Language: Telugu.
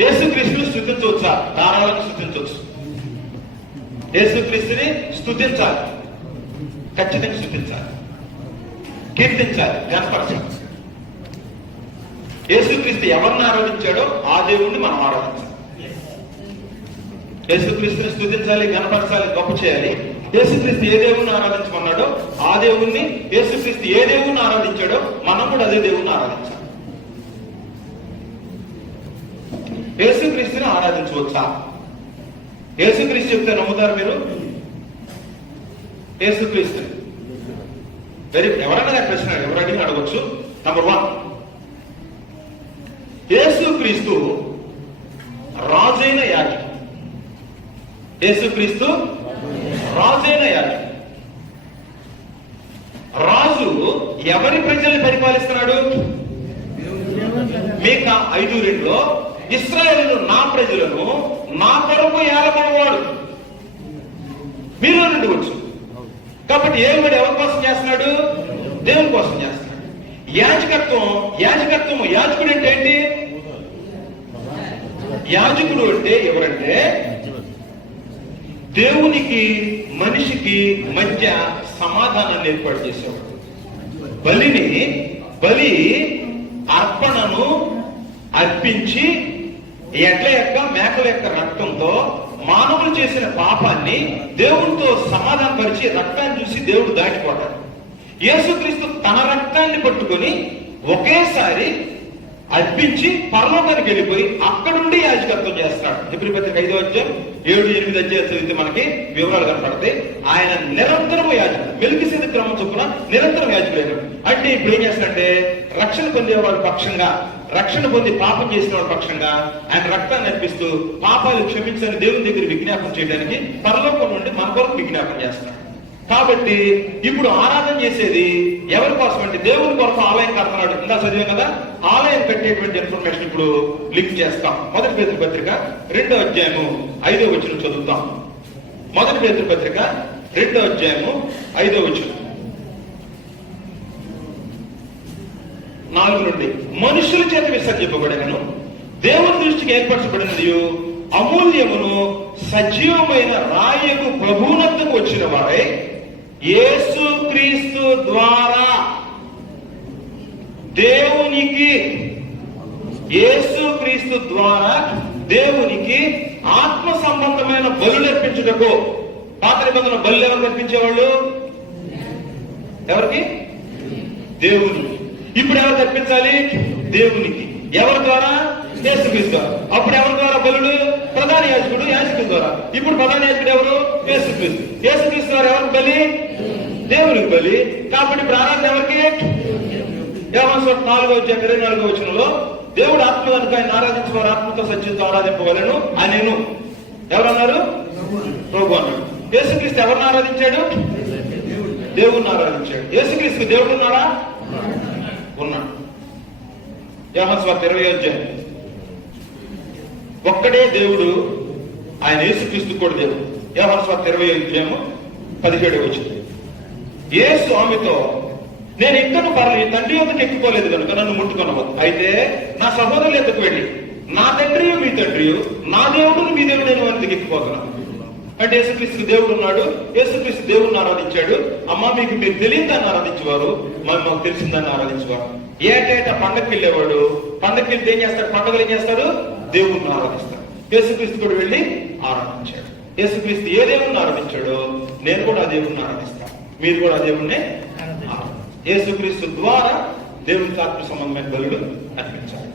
యేసుక్రీస్తుని స్థుతించవచ్చా దానాలను స్థుతించవచ్చు. యేసుక్రీస్తుని స్థుతించాలి. ఖచ్చితంగా స్థుతించాలి. కీర్తించాలి. కనపరచాలి యేసుక్రీస్తు ఎవరిని ఆరాధించాడో ఆ దేవుణ్ణి మనం ఆరాధించాలి. యేసుక్రీస్తుని స్థుతించాలి గణపరచాలి గొప్ప చేయాలి. యేసుక్రీస్తు ఏ దేవుణ్ణి ఆరాధించమన్నాడో ఆ దేవుణ్ణి యేసుక్రీస్తు ఏ దేవుణ్ణి ఆరాధించాడో మనం కూడా అదే దేవుణ్ణి ఆరాధించాలి. యేసుక్రీస్తుని ఆరాధించవచ్చా? యేసుక్రీస్తు చెప్తే నమ్ముతారు మీరు? యేసుక్రీస్తుని వెరీ ఎవరైనా ప్రశ్న ఎవరైనా అడగచ్చు. నంబర్ వన్ యేసుక్రీస్తు రాజైన యాజకుడు యేసుక్రీస్తు రాజైన యాజకుడు రాజు ఎవరి ప్రజల్ని పరిపాలిస్తున్నాడు? మీకు ఐదు రెండులో ఇస్రాయేలు నా ప్రజలను నా కొరకు ఏలబడవాడు మీరు నుండి వచ్చు. కాబట్టి ఏలుబడి ఎవరి కోసం చేస్తున్నాడు? దేవుని కోసం చేస్తున్నాడు. యాజకత్వం యాజకత్వం యాజకుడు అంటే ఏంటి? యాజకుడు అంటే ఎవరంటే దేవునికి మనిషికి మధ్య సమాధానాన్ని ఏర్పాటు చేసేవాడు. బలిని బలి అర్పణను అర్పించి ఎడ్ల యొక్క మేకల యొక్క రక్తంతో మానవులు చేసిన పాపాన్ని దేవునితో సమాధానపరిచి రక్తాన్ని చూసి దేవుడు దాటిపోతాడు. యేసుక్రీస్తు తన రక్తాన్ని పట్టుకొని ఒకేసారి అర్పించి పరలోకానికి వెళ్ళిపోయి అక్కడుండి యాజకత్వం చేస్తాడు. ఎప్పుడు పత్రిక ఐదో అధ్యాయం ఏడు ఎనిమిది అధ్యాయం చదివితే మనకి వివరాలు కనపడతాయి. ఆయన నిరంతరం యాజకుడు. వెలికి క్రమం చొప్పున నిరంతరం యాజకుడు అంటే ఇప్పుడు ఏం చేస్తాడంటే రక్షణ పొందేవాడి పక్షంగా రక్షణ పొంది పాపం చేసిన పక్షంగా ఆయన రక్తాన్ని అర్పిస్తూ పాపాలు క్షమించని దేవుని దగ్గర విజ్ఞాపం చేయడానికి పరలోకం నుండి మన కొరకు విజ్ఞాపన చేస్తాం కాబట్టి ఇప్పుడు ఆరాధన చేసేది ఎవరి కోసం అంటే దేవుని కొరకు ఆలయం కడుతున్నాడు. ఇందా చదివాం కదా? ఆలయం కట్టేటువంటి ఇన్ఫర్మేషన్ ఇప్పుడు లింక్ చేస్తాం. మొదటి పేదల పత్రిక రెండో అధ్యాయము ఐదో వచ్చిన చదువుతాం. మొదటి పేదల పత్రిక రెండో అధ్యాయము ఐదో వచ్చిన నాలుగు నుండి మనుషుల చేత విసర్జింపబడినను. దేవుని దృష్టికి ఏర్పరచబడినది అమూల్యమును సజీవమైన రాయకు ప్రభువునద్దకు వచ్చిన వారే యేసు క్రీస్తు ద్వారా దేవునికి యేసు క్రీస్తు ద్వారా దేవునికి ఆత్మ సంబంధమైన బలు అర్పించుటకు పాత నిబంధన బలు ఎవరు అర్పించేవాళ్ళు ఎవరికి? దేవునికి. ఇప్పుడు ఎవరు తప్పించాలి? దేవునికి. ఎవరి ద్వారా? యేసుక్రీస్తు. ద్వారా అప్పుడు ఎవరి ద్వారా బలుడు ప్రధాన యాజకుడు యాజకుడు ద్వారా. ఇప్పుడు ప్రధాన యాజకుడు ఎవరు? యేసుక్రీస్తు. యేసుక్రీస్తు ద్వారా ఎవరికి బలి? దేవునికి బలి. కాబట్టి ప్రాణాలు ఎవరికి? దేవాంశం నాలుగో ఇరవై నాలుగో వచ్చినలో దేవుడు ఆత్మ కనుక ఆయన ఆరాధించేవారు ఆత్మతో సత్యంతో ఆరాధింపవలను అనేను. ఎవరన్నారు? ప్రభు అన్నాడు. యేసుక్రీస్తు ఎవరిని ఆరాధించాడు? దేవుడిని ఆరాధించాడు. యేసుక్రీస్తు దేవుడు ఉన్నాడు యోహాన్స్వార్త ఇరవై అధ్యాయం. ఒక్కడే దేవుడు ఆయన యేసుక్రీస్తు కూడా దేవుడు. యోహాన్స్వార్త ఇరవై అధ్యాయము పదిహేడు వచ్చింది. ఏ స్వామితో నేను ఎక్కను పర్లేదు తండ్రి వద్దకు ఎక్కుపోలేదు కనుక నన్ను ముట్టుకున్నవద్దు అయితే నా సహోదరులు ఎత్తుకు వెళ్ళి? నా తండ్రి మీ తండ్రి నా దేవుడు మీ దేవుడు నేను వద్దకు ఎక్కిపోతున్నాను. అంటే యేసుక్రీస్తు దేవుడు ఉన్నాడు. యేసుక్రీస్తు దేవుడిని ఆరాధించాడు. అమ్మ మీకు మీరు తెలియదాన్ని ఆరాధించేవారు. మరి మాకు తెలిసిందని ఆరాధించేవారు. ఏటేటా పండగకి వెళ్ళేవాడు పండగకి వెళ్తే ఏం చేస్తారు? పండగలు ఏం చేస్తారు? దేవుణ్ణి ఆరాధిస్తారు. యేసుక్రీస్తు కూడా వెళ్ళి ఆరాధించాడు. యేసుక్రీస్తు ఏ దేవుణ్ణి ఆరాధించాడో నేను కూడా ఆ దేవుణ్ణి ఆరాధిస్తాను. మీరు కూడా ఆ దేవుణ్ణి యేసుక్రీస్తు ద్వారా దేవుని ఆత్మ సంబంధమైన బలుడు అర్పించాలి.